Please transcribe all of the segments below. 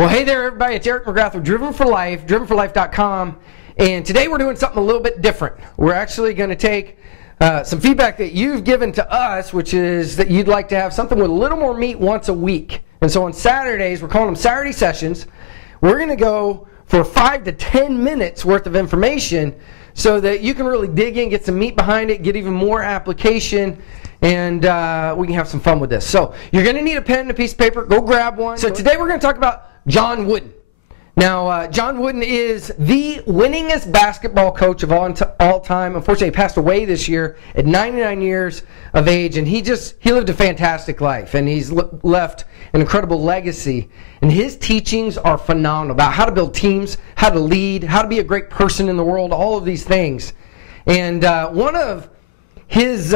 Well, hey there, everybody. It's Eric McGrath with Driven for Life, drivenforlife.com. And today we're doing something a little bit different. We're actually going to take some feedback that you've given to us, which is that you'd like to have something with a little more meat once a week. And so on Saturdays, we're calling them Saturday sessions. We're going to go for 5 to 10 minutes worth of information so that you can really dig in, get some meat behind it, get even more application, and we can have some fun with this. So you're going to need a pen and a piece of paper. Go grab one. So today we're going to talk about John Wooden. Now, John Wooden is the winningest basketball coach of all time. Unfortunately, he passed away this year at 99 years of age, and he lived a fantastic life, and he's left an incredible legacy. And his teachings are phenomenal about how to build teams, how to lead, how to be a great person in the world, all of these things. And one of his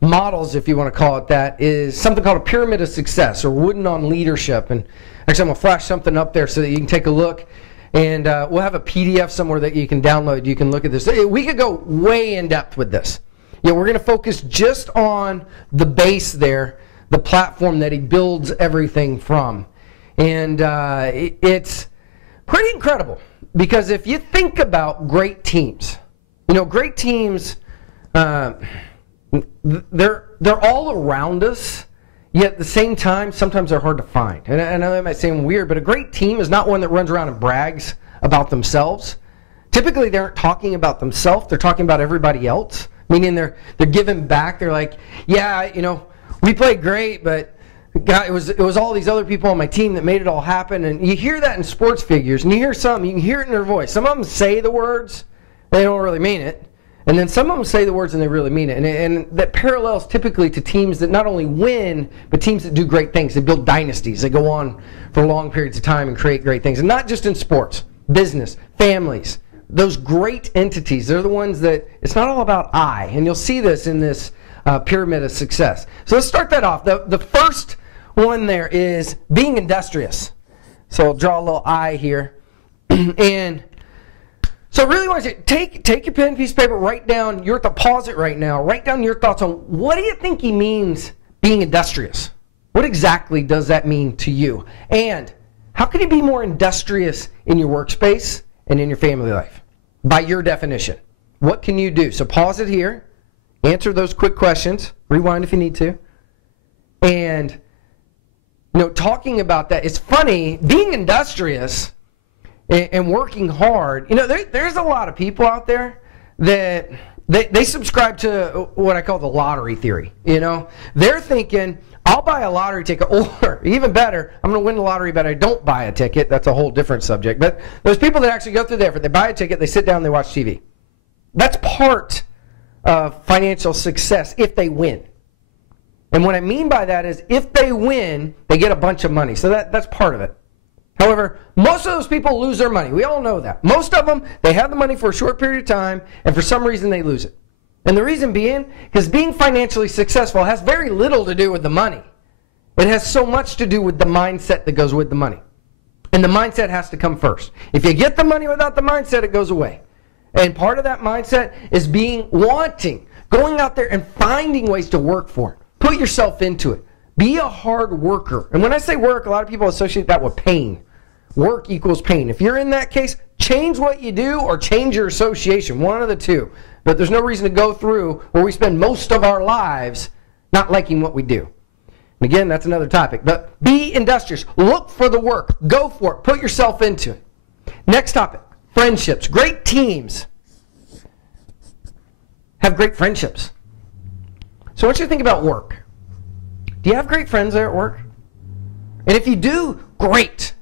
models, if you want to call it that, is something called a pyramid of success, or Wooden on leadership. And actually, I'm going to flash something up there so that you can take a look. And we'll have a PDF somewhere that you can download. You can look at this. We could go way in depth with this. Yeah, we're going to focus just on the base there, the platform that he builds everything from. And it's pretty incredible, because if you think about great teams, great teams, they're all around us, yet at the same time, sometimes they're hard to find. And I know that might seem weird, but a great team is not one that runs around and brags about themselves. Typically, they aren't talking about themselves. They're talking about everybody else, meaning they're giving back. They're like, yeah, we played great, but God, it was all these other people on my team that made it all happen. And you hear that in sports figures, and you can hear it in their voice. Some of them say the words, they don't really mean it. And then some of them say the words and they really mean it. And that parallels typically to teams that not only win, but teams that do great things. They build dynasties. They go on for long periods of time and create great things. And not just in sports, business, families. Those great entities, they're the ones that, it's not all about I. And you'll see this in this pyramid of success. So let's start that off. The first one there is being industrious. So I'll draw a little I here. And so I really want you to take your pen and piece of paper, write down, you're at the pause it right now, write down your thoughts on what do you think he means being industrious? What exactly does that mean to you? And how can you be more industrious in your workspace and in your family life? By your definition. What can you do? So pause it here, answer those quick questions, rewind if you need to, and talking about that, it's funny, being industrious and working hard, there's a lot of people out there that they subscribe to what I call the lottery theory. They're thinking, I'll buy a lottery ticket, or even better, I'm going to win the lottery, but I don't buy a ticket. That's a whole different subject. But those people that actually go through the effort, they buy a ticket, they sit down, they watch TV. That's part of financial success if they win. And what I mean by that is if they win, they get a bunch of money. So that's part of it. However, most of those people lose their money. We all know that. Most of them, they have the money for a short period of time, and for some reason they lose it. And the reason being, because being financially successful has very little to do with the money. It has so much to do with the mindset that goes with the money. And the mindset has to come first. If you get the money without the mindset, it goes away. And part of that mindset is going out there and finding ways to work for it. Put yourself into it. Be a hard worker. And when I say work, a lot of people associate that with pain. Work equals pain. If you're in that case, change what you do or change your association. One of the two. But there's no reason to go through where we spend most of our lives not liking what we do. And again, that's another topic. But be industrious. Look for the work. Go for it. Put yourself into it. Next topic. Friendships. Great teams have great friendships. So I want you to think about work. Do you have great friends there at work? And if you do, great.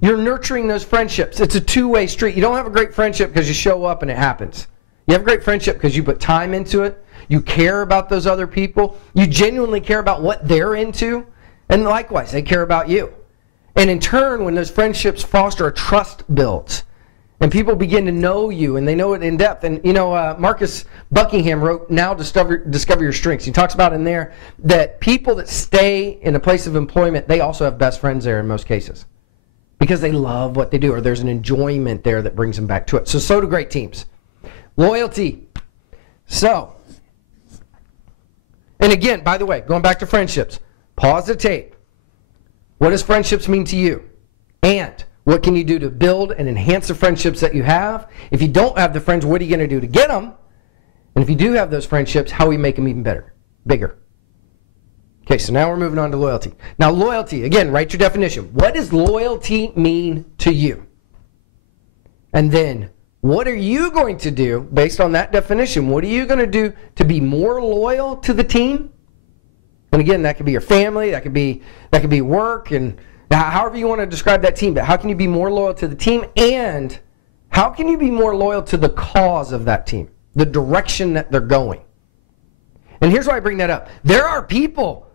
You're nurturing those friendships. It's a two-way street. You don't have a great friendship because you show up and it happens. You have a great friendship because you put time into it. You care about those other people. You genuinely care about what they're into. And likewise, they care about you. And in turn, when those friendships foster, a trust builds. And people begin to know you, and they know it in depth. And, Marcus Buckingham wrote, Now Discover Your Strengths. He talks about in there that people that stay in a place of employment, they also have best friends there in most cases. Because they love what they do, or there's an enjoyment there that brings them back to it. So do great teams. Loyalty. And again, by the way, going back to friendships, pause the tape. What does friendships mean to you? And what can you do to build and enhance the friendships that you have? If you don't have the friends, what are you going to do to get them? And if you do have those friendships, how do we make them even better, bigger? Okay, so now we're moving on to loyalty. Now loyalty, again, write your definition. What does loyalty mean to you? And then, what are you going to do based on that definition? What are you going to do to be more loyal to the team? And again, that could be your family, that could be work, and however you want to describe that team. But how can you be more loyal to the team? And how can you be more loyal to the cause of that team, the direction that they're going? And here's why I bring that up. There are people,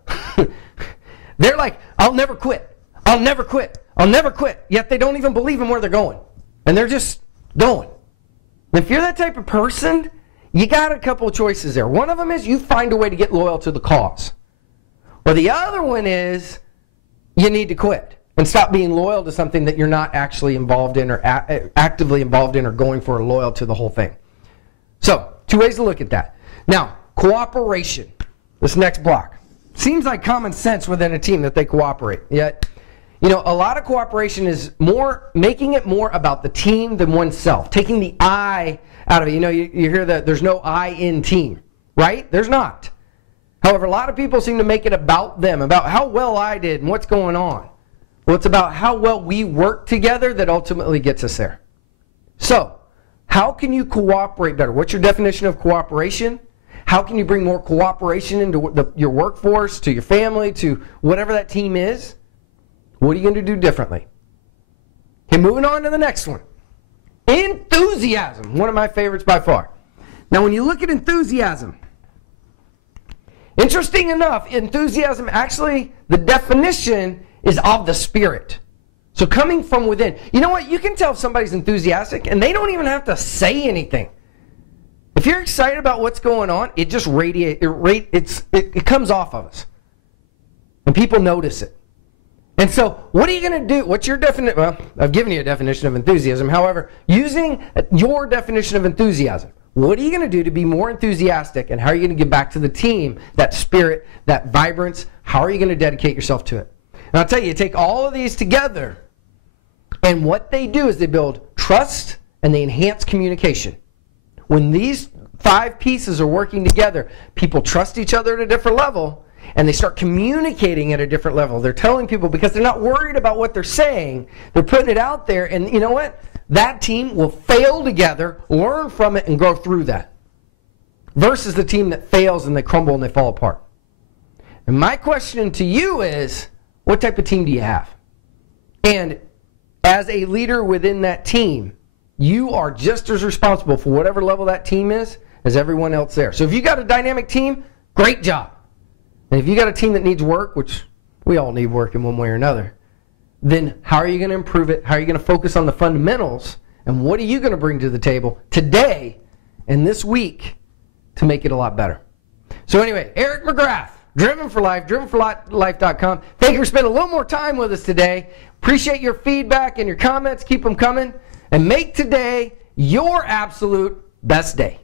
they're like, I'll never quit. I'll never quit. I'll never quit. Yet they don't even believe in where they're going. And they're just going. If you're that type of person, you got a couple of choices there. One of them is you find a way to get loyal to the cause. Or the other one is you need to quit and stop being loyal to something that you're not actually involved in or actively involved in or going for or loyal to the whole thing. So, two ways to look at that. Now, cooperation. This next block. Seems like common sense within a team that they cooperate. Yet, a lot of cooperation is making it more about the team than oneself. Taking the I out of it. You hear that there's no I in team, right? There's not. However, a lot of people seem to make it about them, about how well I did and what's going on. Well, it's about how well we work together that ultimately gets us there. So, how can you cooperate better? What's your definition of cooperation? How can you bring more cooperation into your workforce, to your family, to whatever that team is? What are you going to do differently? Okay, moving on to the next one. Enthusiasm. One of my favorites by far. Now, when you look at enthusiasm, interesting enough, enthusiasm actually, the definition is of the Spirit. So coming from within. You know what? You can tell if somebody's enthusiastic, and they don't even have to say anything. If you're excited about what's going on, it just radiates. It comes off of us. And people notice it. And so, what are you going to do? What's your definition? Well, I've given you a definition of enthusiasm. However, using your definition of enthusiasm, what are you going to do to be more enthusiastic? And how are you going to give back to the team that spirit, that vibrance? How are you going to dedicate yourself to it? And I'll tell you, take all of these together, and what they do is they build trust and they enhance communication. When these 5 pieces are working together, people trust each other at a different level, and they start communicating at a different level. They're telling people because they're not worried about what they're saying. They're putting it out there, and you know what? That team will fail together, learn from it, and grow through that. Versus the team that fails and they crumble and they fall apart. And my question to you is, what type of team do you have? And as a leader within that team, you are just as responsible for whatever level that team is as everyone else there. So if you got a dynamic team, great job. And if you got a team that needs work, which we all need work in one way or another, then how are you going to improve it? How are you going to focus on the fundamentals? And what are you going to bring to the table today and this week to make it a lot better? So anyway, Eric McGrath, Driven for Life, drivenforlife.com. Thank you for spending a little more time with us today. Appreciate your feedback and your comments. Keep them coming. And make today your absolute best day.